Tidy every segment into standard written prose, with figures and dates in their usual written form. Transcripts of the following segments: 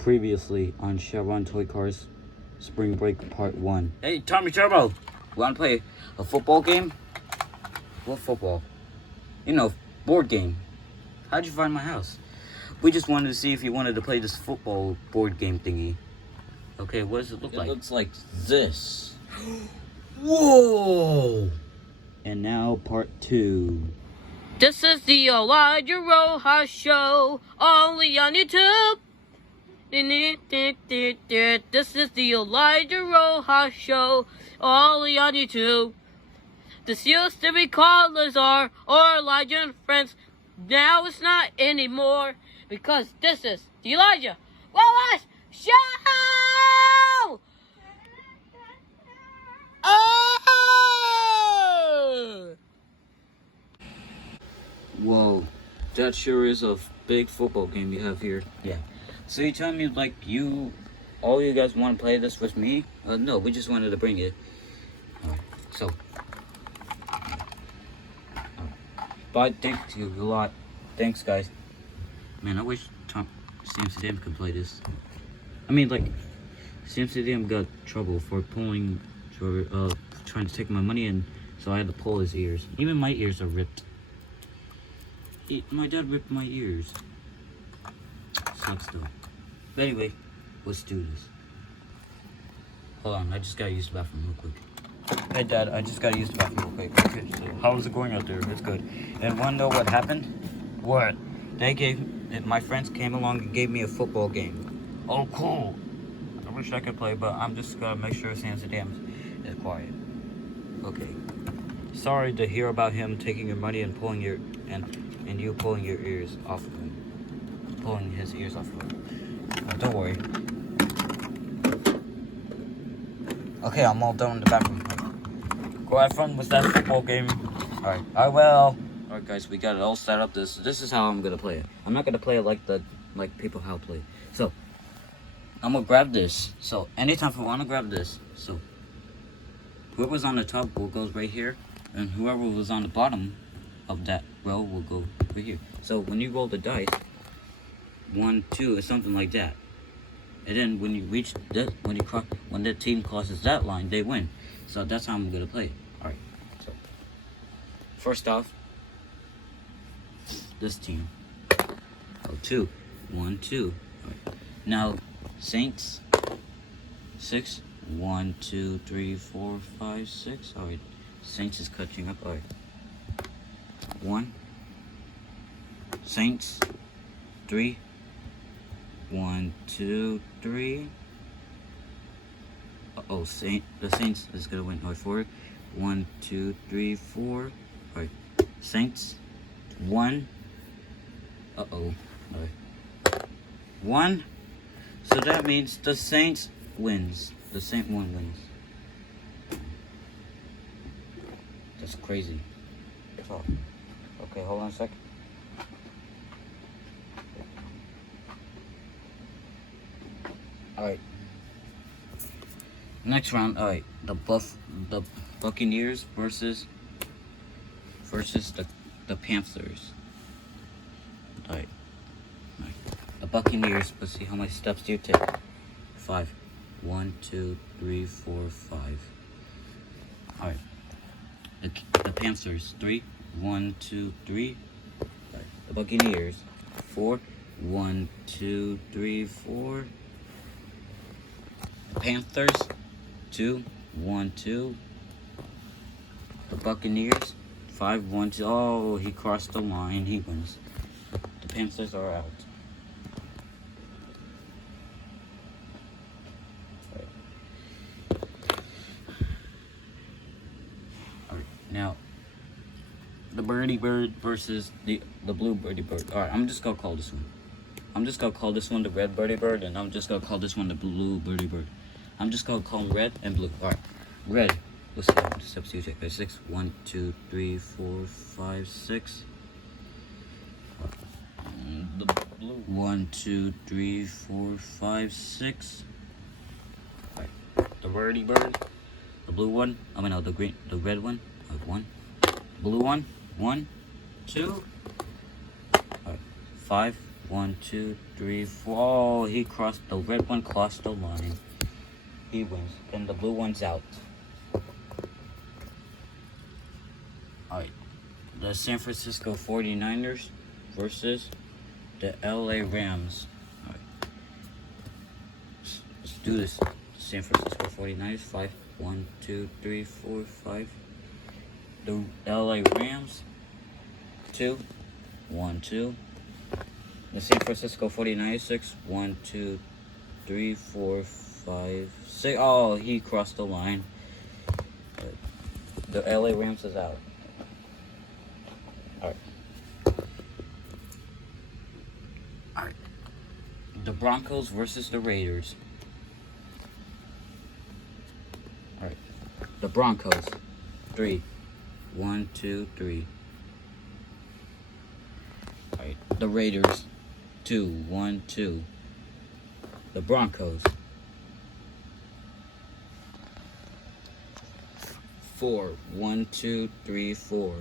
Previously on Chevron Toy Cars Spring Break Part 1. Hey, Tommy Turbo, wanna play a football game? What football? You know, board game. How'd you find my house? We just wanted to see if you wanted to play this football board game thingy. Okay, what does it look like? It looks like this. Whoa! And now Part 2. This is the Elijah Rojas Show, only on YouTube. This is the Elijah Rojas Show, only on YouTube. This used to be called Lazar or Elijah and Friends. Now it's not anymore because this is the Elijah Rojas Show. Oh! Whoa, that sure is a big football game you have here. Yeah. So you telling me like all you guys want to play this with me? No, we just wanted to bring it. Alright, so. But thank you a lot. Thanks, guys. Man, I wish Sam could play this. I mean, like, Sam got trouble for trying to take my money, and so I had to pull his ears. Even my ears are ripped. My dad ripped my ears. Sucks though. But anyway, let's do this. Hold on, I just gotta use the bathroom real quick. Hey Dad, I just gotta use the bathroom real quick. Okay, so how's it going out there? It's good. And wanna know what happened? What? My friends came along and gave me a football game. Oh, cool. I wish I could play, but I'm just gonna make sure Sam's is quiet. Okay. Sorry to hear about him taking your money and pulling your and you pulling your ears off of him. Pulling his ears off of him. Don't worry. Okay, I'm all done in the bathroom. Go have fun with that football game. Alright, I will. Alright guys, we got it all set up. This is how I'm gonna play it. I'm not gonna play it like people how play. So I'm gonna grab this. So anytime I wanna grab this. So whoever's on the top will goes right here. And whoever was on the bottom of that row will go right here. So when you roll the dice, 1, 2, or something like that. And then when you reach that, when the team crosses that line, they win. So that's how I'm gonna play it. Alright. So first off, this team. Oh, 2. 1, 2. Alright. Now Saints 6. 1, 2, 3, 4, 5, 6. Alright. Saints is catching up. Alright. 1. Saints 3. 1, 2, 3. Uh-oh, the Saints is gonna win. Alright, 4. 1, 2, 3, 4. Alright. Saints 1. Uh-oh. Alright. 1. So that means the Saints wins. The Saint one wins. That's crazy. Oh. Okay, hold on a sec. Alright. Next round, alright. The Buccaneers versus the Panthers. Alright. The Buccaneers, let's see how many steps do you take. 5. 1, 2, 3, 4, 5. Alright. The Panthers, 3. 1, 2, 3. Right. The Buccaneers, 4. 1, 2, 3, 4. The Panthers, 2. 1, 2. The Buccaneers, 5. 1, 2. Oh, he crossed the line. He wins. The Panthers are out. Now, the birdie bird versus the blue birdie bird. Alright, I'm just gonna call this one. I'm just gonna call this one the red birdie bird, and I'm just gonna call this one the blue birdie bird. I'm just gonna call them red and blue. Alright, red. Let's see how many steps you take. 6. 1, 2, 3, 4, 5, 6. The blue. 1, 2, 3, 4, 5, 6. Alright, the birdie bird. The blue one. I mean, no, the red one. 1. Blue one. 1, 2. Alright. 5. 1, 2, 3, 4. Oh, he crossed, the red one crossed the line. He wins. And the blue one's out. Alright. The San Francisco 49ers versus the LA Rams. Alright. Let's do this. San Francisco 49ers. 5. 1, 2, 3, 4, 5. The LA Rams. 2. 1, 2. The San Francisco 49ers. 6. 1, 2, 3, 4, 5, 6. Oh, he crossed the line. The LA Rams is out. Alright. Alright. The Broncos versus the Raiders. Alright. The Broncos. 3. 1, 2, 3. Alright. The Raiders. 2. 1, 2. The Broncos. 4. 1, 2, 3, 4.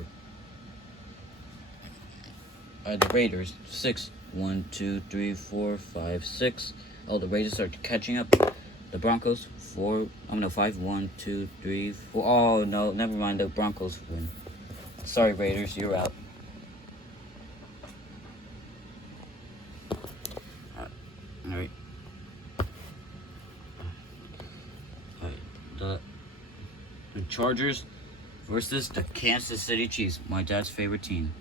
The Raiders. 6. 1, 2, 3, 4, 5, 6. Oh, the Raiders are catching up. The Broncos. 4. 5. 1, 2, 3, 4. Oh no, never mind. The Broncos win. Sorry, Raiders, you're out. Alright. Alright. The Chargers versus the Kansas City Chiefs, my dad's favorite team.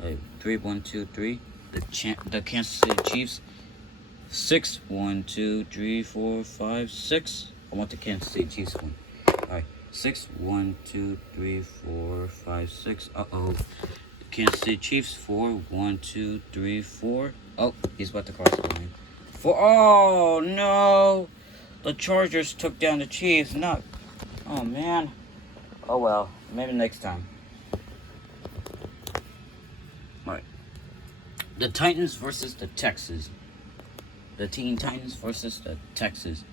Alright. 3, 1, 2, 3. The Kansas City Chiefs. 6, 1, 2, 3, 4, 5, 6. I want the Kansas City Chiefs one. Alright. 6, 1, 2, 3, 4, 5, 6. Uh-oh. Kansas City Chiefs. 4, 1, 2, 3, 4. Oh, he's about to cross the line. 4. Oh, no. The Chargers took down the Chiefs. Not. Oh, man. Oh, well. Maybe next time. Alright. The Titans versus the Texans. The Teen Titans versus the Texans.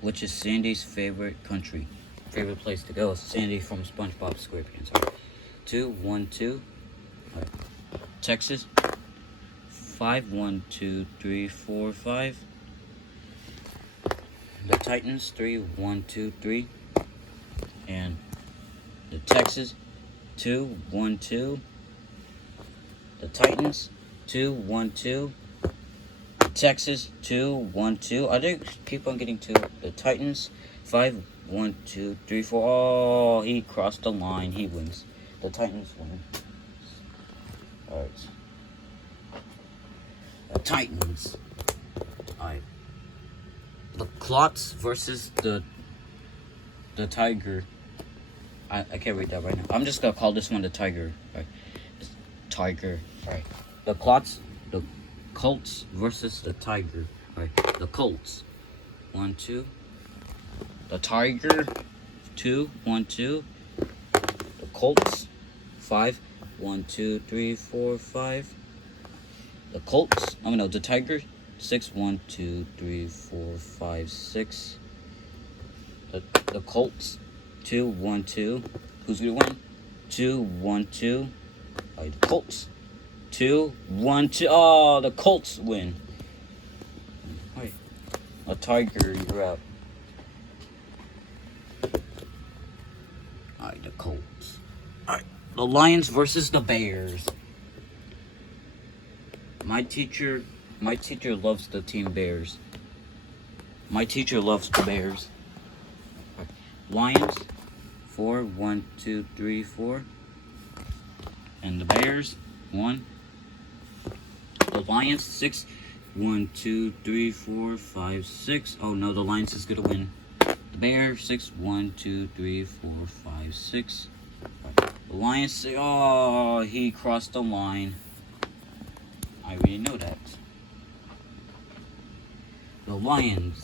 Which is Sandy's favorite country. Favorite place to go. Sandy from SpongeBob SquarePants. 2, 1, 2. Alright. Texas. 5, 1, 2, 3, 4, 5. The Titans. 3, 1, 2, 3. And the Texas. 2, 1, 2. The Titans. 2, 1, 2. Texas. 2, 1, 2. I think keep on getting 2. The Titans. 5, 1, 2, 3, 4. Oh, he crossed the line. He wins. The Titans win. Alright. The Titans. Alright. The Clots versus the Tiger. I can't read that right now. I'm just gonna call this one the Tiger. Right. Tiger. Right. The Clots. The Colts versus the Tiger. Right. The Colts. 1, 2. The Tiger. 2, 1, 2. The Colts. 5. 1, 2, 3, 4, 5. The Colts. Oh no, the Tiger. 6, 1, 2, 3, 4, 5, 6. The Colts. 2, 1, 2. Who's gonna win? 2, 1, 2. Alright, the Colts. 2, 1, 2. Oh, the Colts win. Alright. A Tiger, you're out. Alright, the Colts. Alright. The Lions versus the Bears. My teacher loves the team Bears. My teacher loves the Bears. Right. Lions. 4, 1, 2, 3, 4. And the Bears. 1. The Lions. 6. 1, 2, 3, 4, 5, 6. Oh no, the Lions is gonna win. The Bears. 6, 1, 2, 3, 4, 5, 6. Right. The Lions. Oh, he crossed the line. I already know that. The Lions.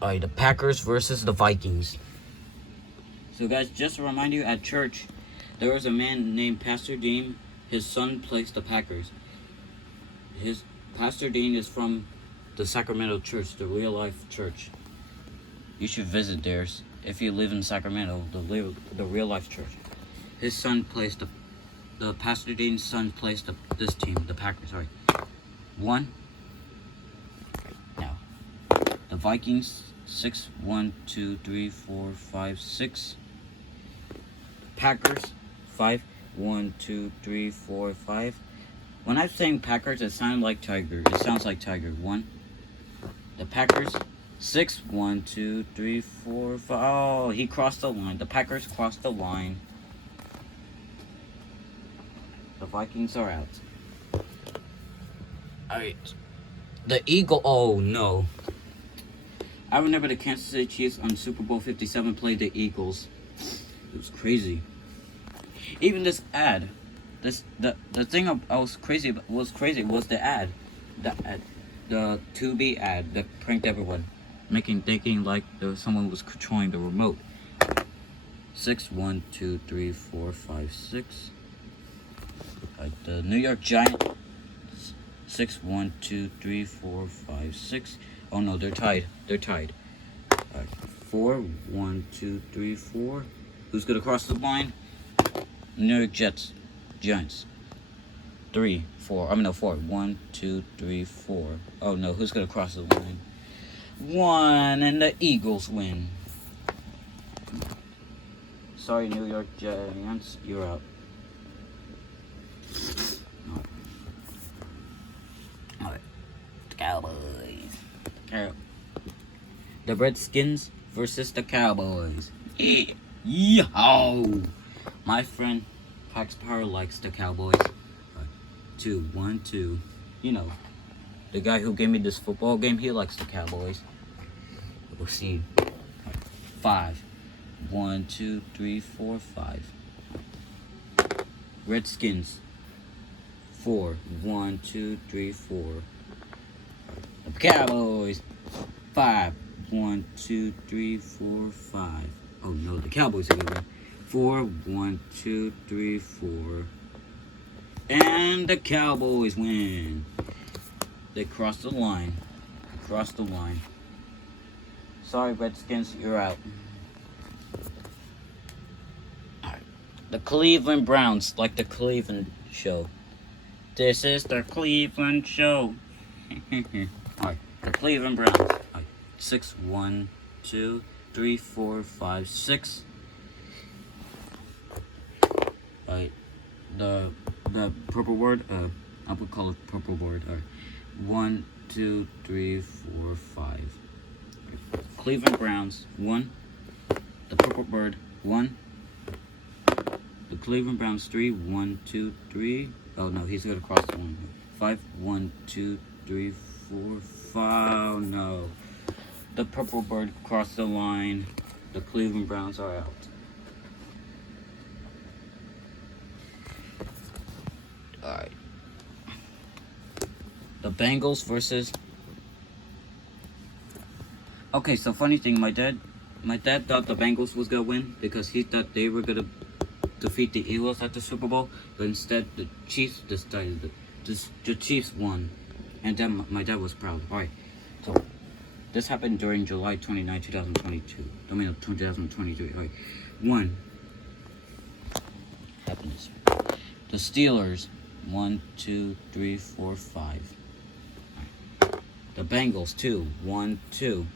Alright, the Packers versus the Vikings. So guys, just to remind you, at church, there was a man named Pastor Dean. His son plays the Packers. Pastor Dean is from the Sacramento church, the real life church. You should visit theirs. if you live in Sacramento, the real life church. His son plays the Pastor Dean's son plays this team, the Packers. Sorry, 1. Now, the Vikings 6, 1, 2, 3, 4, 5, 6. Packers 5, 1, 2, 3, 4, 5. When I'm saying Packers, it sounds like Tiger. It sounds like Tiger. 1. The Packers 6, 1, 2, 3, 4, 5. Oh, he crossed the line. The Packers crossed the line. The Vikings are out. Alright. The Eagle. Oh, no. I remember the Kansas City Chiefs on Super Bowl 57 played the Eagles. It was crazy. Even this ad. The thing I was crazy about was the ad. The Tubi ad that pranked everyone. Thinking like someone was controlling the remote. 6, 1, 2, 3, 4, 5, 6. The New York Giants 6, 1, 2, 3, 4, 5, 6. Oh no, they're tied. 4, 1, 2, 3, 4. Who's gonna cross the line? New York Giants. 3, 4. 4. 1, 2, 3, 4. Oh no, who's gonna cross the line? 1, and the Eagles win. Sorry, New York Giants, you're out. Alright. Cowboys. The Redskins versus the Cowboys. Yeehaw! My friend Pax Power likes the Cowboys. 2, 1, 2. You know, the guy who gave me this football game, he likes the Cowboys. We'll see. 5. 1, 2, 3, 4, 5. Redskins. 4. 1, 2, 3, 4. The Cowboys. 5. 1, 2, 3, 4, 5. Oh no, the Cowboys are gonna win. 4, 1, 2, 3, 4. And the Cowboys win. They crossed the line. Sorry, Redskins, you're out. Alright. The Cleveland Browns, like the Cleveland show. This is the Cleveland show. Alright, the Cleveland Browns. Alright. 6, 1, 2, 3, 4, 5, 6. Alright. The purple word, I would call it purple word. Alright. 1, 2, 3, 4, 5. Cleveland Browns, 1. The purple bird, 1. The Cleveland Browns, 3. 1, 2, 3. Oh no, he's gonna cross the one. 5. 1, 2, 3, 4, 5. Oh no. The purple bird crossed the line. The Cleveland Browns are out. Alright. The Bengals versus... Okay, so funny thing, my dad thought the Bengals was gonna win because he thought they were gonna defeat the Eagles at the Super Bowl, but instead the Chiefs decided the Chiefs won, and then my dad was proud. Alright, so this happened during July 29, 2022. 2023. Alright, 1. Happiness. The Steelers, 1, 2, 3, 4, 5. The Bengals, 2, 1, 2.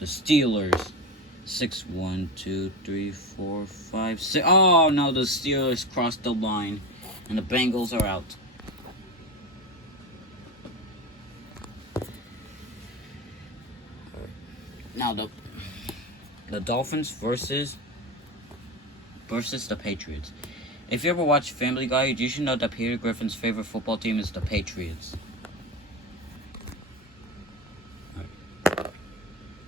The Steelers, 6, 1, 2, 3, 4, 5, 6. Oh no, the Steelers crossed the line, and the Bengals are out. Now the Dolphins versus the Patriots. If you ever watch Family Guy, you should know that Peter Griffin's favorite football team is the Patriots.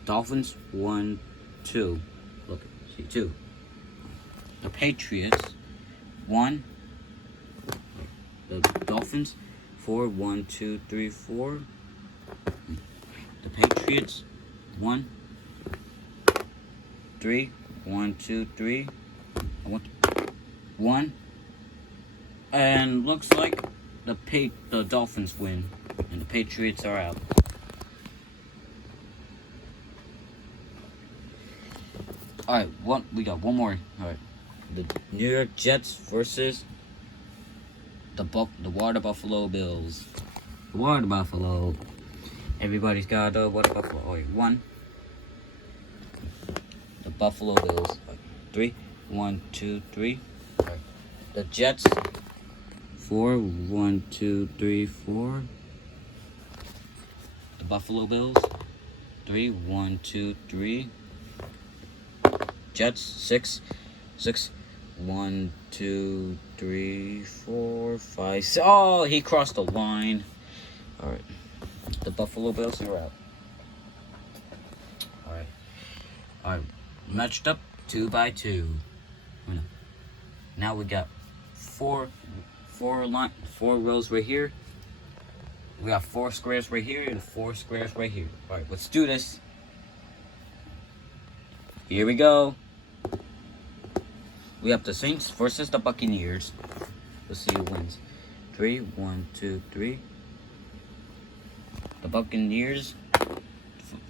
Dolphins 1, 2. Look, see 2. The Patriots 1. The Dolphins 4, 1, 2, 3, 4. The Patriots 1, 3, 1, 2, 3. 1. And looks like the Dolphins win, and the Patriots are out. Alright, we got one more. Alright. The New York Jets versus the Water Buffalo Bills. The Water Buffalo. Everybody's got a Water Buffalo. Alright, one. The Buffalo Bills. Right. 3. 1, 2, 3. Right. The Jets. 4. 1, 2, 3, 4. The Buffalo Bills. 3. 1, 2, 3. Jets. 6. 6. 1, 2, 3, 4, 5, 6. Oh, he crossed the line. Alright. The Buffalo Bills are out. Alright. Matched up 2 by 2. Now we got four rows right here. We got 4 squares right here and 4 squares right here. Alright, let's do this. Here we go. We have the Saints versus the Buccaneers. Let's see who wins. 3, 1, 2, 3. The Buccaneers.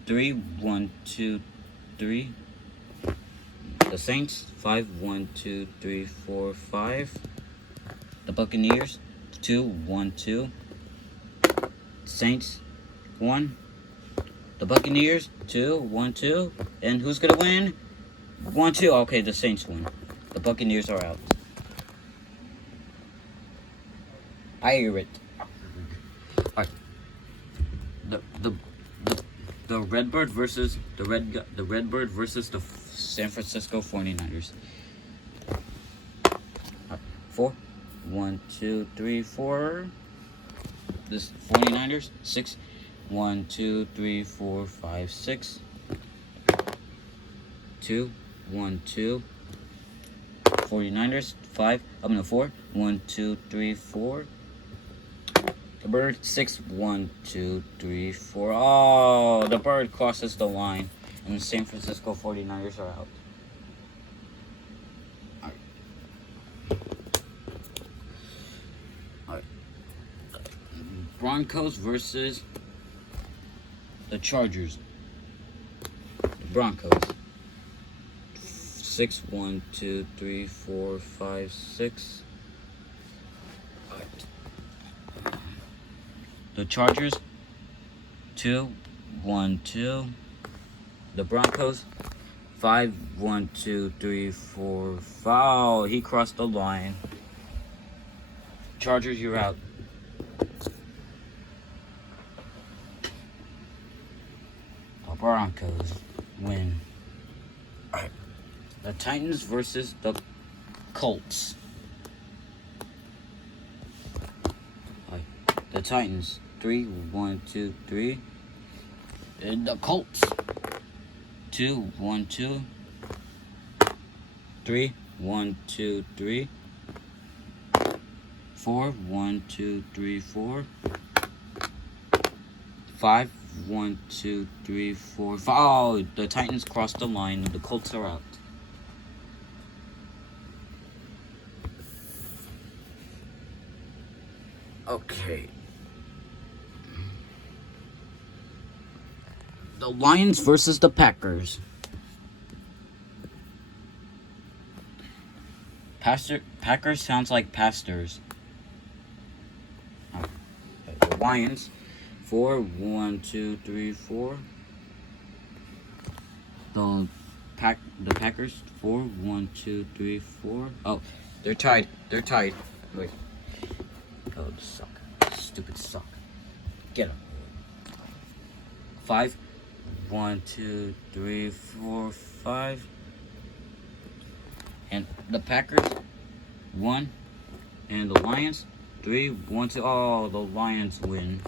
3, 1, 2, 3. The Saints. 5, 1, 2, 3, 4, 5. The Buccaneers. 2, 1, 2. Saints. 1. The Buccaneers. 2, 1, 2. And who's gonna win? 1, 2. Okay, the Saints win. The Buccaneers are out. I hear it. Alright. The Redbird versus the Redbird versus the San Francisco 49ers. 4. 1, 2, 3, 4. This 49ers. 6. 1, 2, 3, 4, 5, 6. 2. 1, 2. 49ers. 4. 1, 2, 3, 4. The Bird. 6. 1, 2, 3, 4. Oh, the Bird crosses the line, and the San Francisco 49ers are out. Alright. Broncos versus the Chargers. The Broncos. 6, 1, 2, 3, 4, 5, 6. Right. The Chargers. 2, 1, 2. The Broncos. 5, 1, 2, 3, 4, 5. Oh, he crossed the line. Chargers, you're out. The Broncos win. Alright. The Titans versus the Colts. Alright. The Titans. 3, 1, 2, 3. And the Colts. 2, 1, 2. 3, 1, 2, 3. 4, 1, 2, 3, 4. 5, 1, 2, 3, 4, 5. Oh, the Titans crossed the line and the Colts are out. Okay. The Lions versus the Packers. Packers sounds like pastors. Oh, the Lions. 4, 1, 2, 3, 4. The Packers. 4, 1, 2, 3, 4. Oh, they're tied. Wait. Oh, the sock. Stupid sock. Get him. 5. 1, 2, 3, 4, 5. And the Packers. 1. And the Lions. 3, 1, 2. Oh, the Lions win.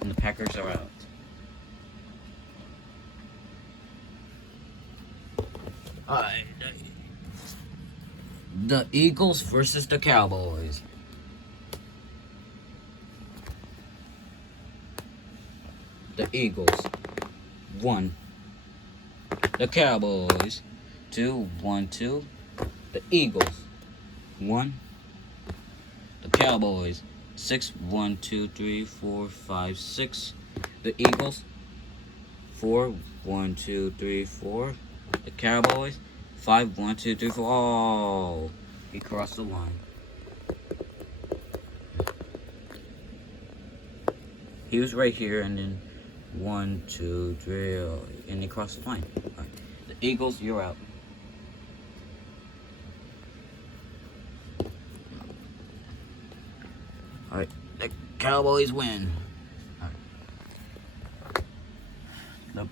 And the Packers are out. The Eagles versus the Cowboys. The Eagles. 1. The Cowboys. 2, 1, 2. The Eagles. 1. The Cowboys. 6, 1, 2, 3, 4, 5, 6. The Eagles. 4, 1, 2, 3, 4. The Cowboys. 5, 1, 2, 3, 4. Oh, he crossed the line. He was right here, and then 1, 2, 3, and he crossed the line. All right. The Eagles, you're out. All right, the Cowboys win. All right.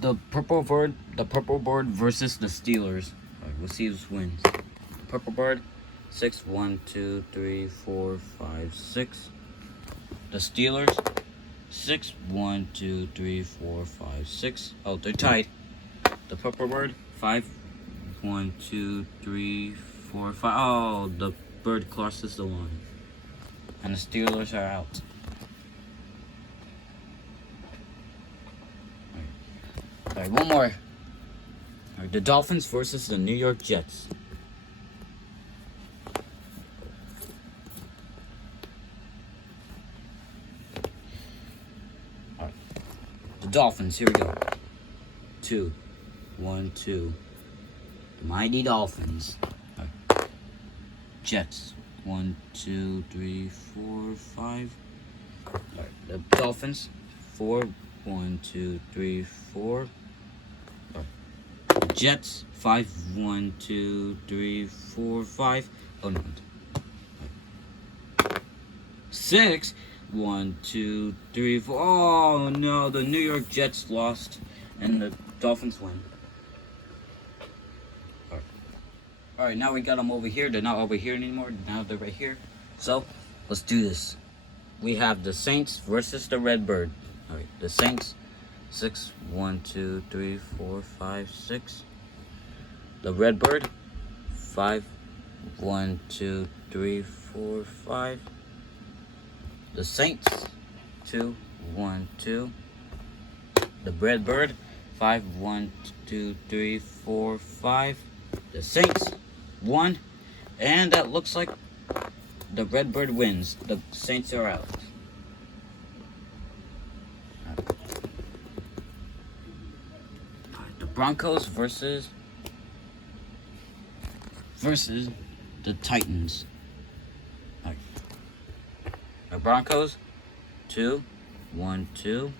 The purple bird versus the Steelers. All right, we'll see who wins. Purple bird, 6, 1, 2, 3, 4, 5, 6. The Steelers, 6, 1, 2, 3, 4, 5, 6. Oh, they're tied. The purple bird, 5, 1, 2, 3, 4, 5. Oh, the bird crosses the line. And the Steelers are out. Alright, one more. Alright, the Dolphins versus the New York Jets. Alright. The Dolphins, here we go. 2, 1, 2. The mighty Dolphins. Alright. Jets. 1, 2, 3, 4, 5. Alright, the Dolphins. 4, 1, 2, 3, 4. Alright. Jets. 5, 1, 2, 3, 4, 5. Oh no. 6, 1, 2, 3, 4. Oh no, the New York Jets lost and the Dolphins win. Alright, now we got them over here. They're not over here anymore. Now they're right here. So, let's do this. We have the Saints versus the Redbird. Alright, the Saints. 6, 1, 2, 3, 4, 5, 6. The Redbird. 5, 1, 2, 3, 4, 5. The Saints. 2, 1, 2. The Redbird. 5, 1, 2, 3, 4, 5. The Saints. 1, and that looks like the Redbird wins. The Saints are out. The Broncos versus the Titans. The Broncos, 2, 1, 2.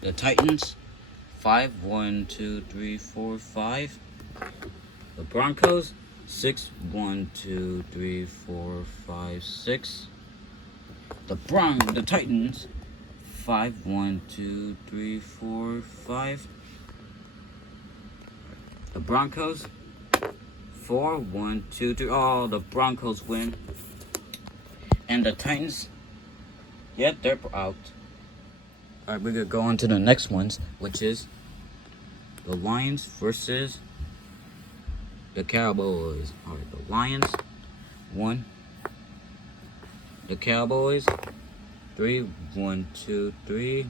The Titans, 5, 1, 2, 3, 4, 5. The Broncos, 6, 1, 2, 3, 4, 5, 6. The Titans, 5, 1, 2, 3, 4, 5. The Broncos, 4, 1, 2, 3. Oh, the Broncos win. And the Titans, yep, they're out. Alright, we're gonna go on to the next ones, which is the Lions versus the Cowboys. Alright, the Lions, 1. The Cowboys, 3, 1, 2, 3.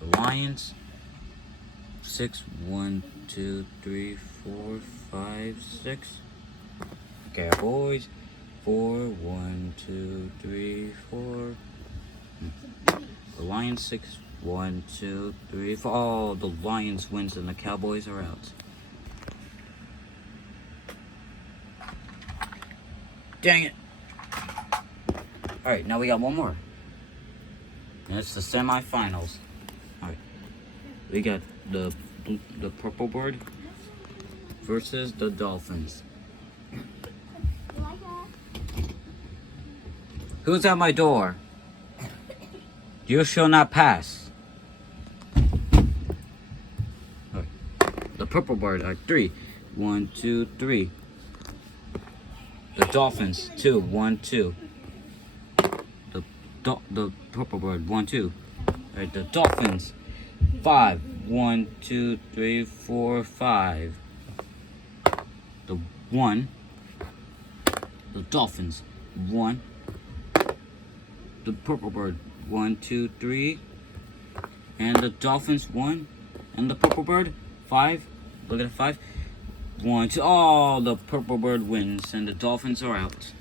The Lions, 6, 1, 2, 3, 4, 5, 6. Cowboys, 4, 1, 2, 3, 4. The Lions, 6, 1, 2, 3, 4. Oh, the Lions wins and the Cowboys are out. Dang it. Alright, now we got one more. And it's the semifinals. Alright. We got the Purple Bird versus the Dolphins. Who's at my door? You shall not pass. Alright. The Purple Bird, 3, 1, 2, 3. The Dolphins, 2, 1, 2. The Purple Bird, 1, 2. Alright, the Dolphins, 5, 1, 2, 3, 4, 5. The 1. The Dolphins, 1. The Purple Bird, 1, 2, 3. And the Dolphins, 1. And the Purple Bird, 5. Look at the 5. 1, 2. Oh, the Purple Bird wins and the Dolphins are out.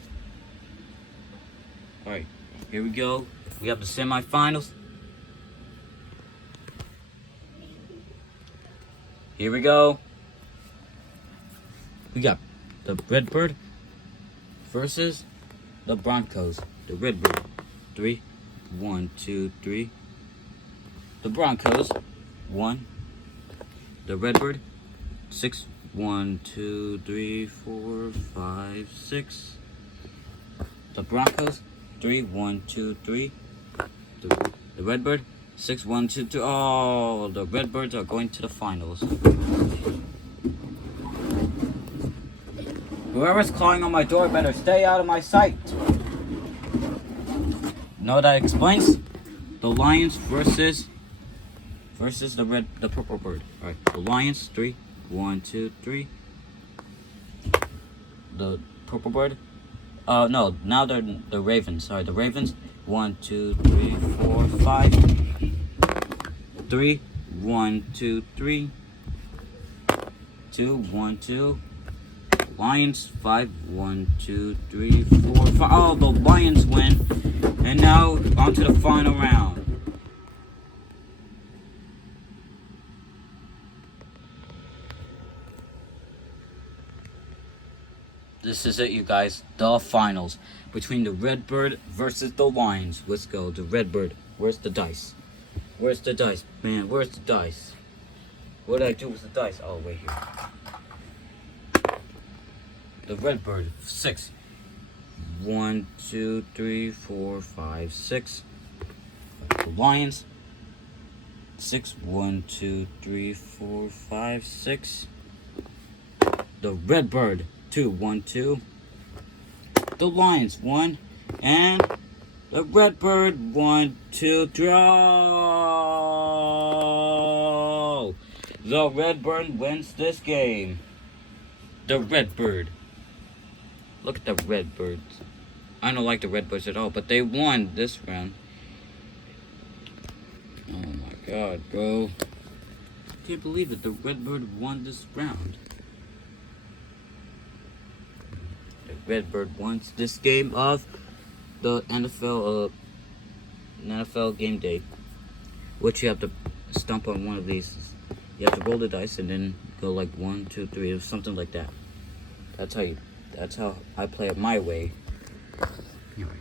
Alright, here we go. We have the semifinals. Here we go. We got the Redbird versus the Broncos. The Redbird. 3, 1, 2, 3. The Broncos. 1. The Redbird. 6, 1, 2, 3, 4, 5, 6. The Broncos. 3, 1, 2, 3. The Redbird. 6, 1, 2, 3. Oh, the Redbirds are going to the finals. Whoever's clawing on my door better stay out of my sight. Know what that explains? The Lions versus the purple bird. Alright, the Lions, 3, 1, 2, 3. The purple bird. No, now they're the Ravens. Sorry, the Ravens. 1, 2, 3, 4, 5. 3, 1, 2, 3. 2, 1, 2. Lions, 5, 1, 2, 3, 4, 5. Oh, the Lions win. And now, on to the final round. This is it, you guys. The finals. Between the Redbird versus the Lions. Let's go. The Redbird. Where's the dice? Where's the dice? Man, where's the dice? What did I do with the dice? Oh, wait here. The Redbird. 6. 1, 2, 3, 4, 5, 6. The Lions. 6, 1, 2, 3, 4, 5, 6. The Redbird. 2, 1, 2. The Lions, 1. And the Redbird, 1, 2, draw. The Redbird wins this game. The Redbird. Look at the Redbirds. I don't like the Redbirds at all, but they won this round. Oh my god, bro. I can't believe it. The Redbird won this round. The Redbird wins this game of the NFL game day. Which you have to stomp on one of these. You have to roll the dice and then go like 1, 2, 3 or something like that. That's how I play it my way. Anyway.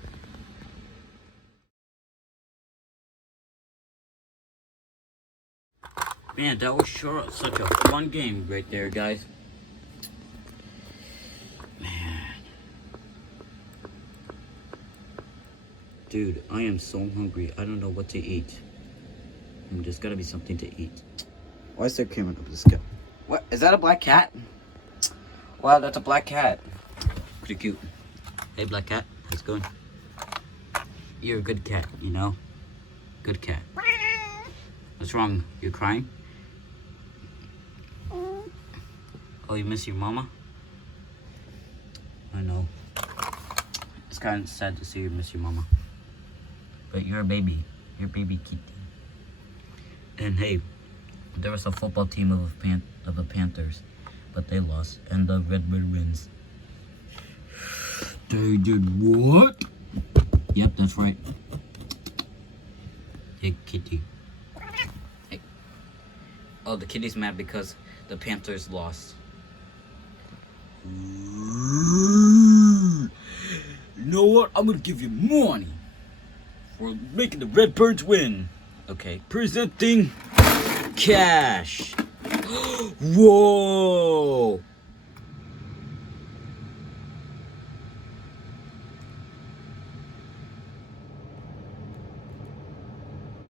Man, that was sure such a fun game right there, guys. Man. Dude, I am so hungry. I don't know what to eat. There's gotta be something to eat. Why is there camera up the sky? What? Is that a black cat? Wow, that's a black cat. Pretty cute. Hey, black cat. How's it going? You're a good cat, you know? Good cat. What's wrong? You're crying? Oh, you miss your mama? I know. It's kind of sad to see you miss your mama. But you're a baby. You're a baby kitty. And hey, there was a football team of the Panthers, but they lost, and the Redbird wins. They did what? Yep, that's right. Hey, kitty. Hey. Oh, the kitty's mad because the Panthers lost. You know what? I'm gonna give you money for making the Redbirds win. Okay, presenting cash. Whoa!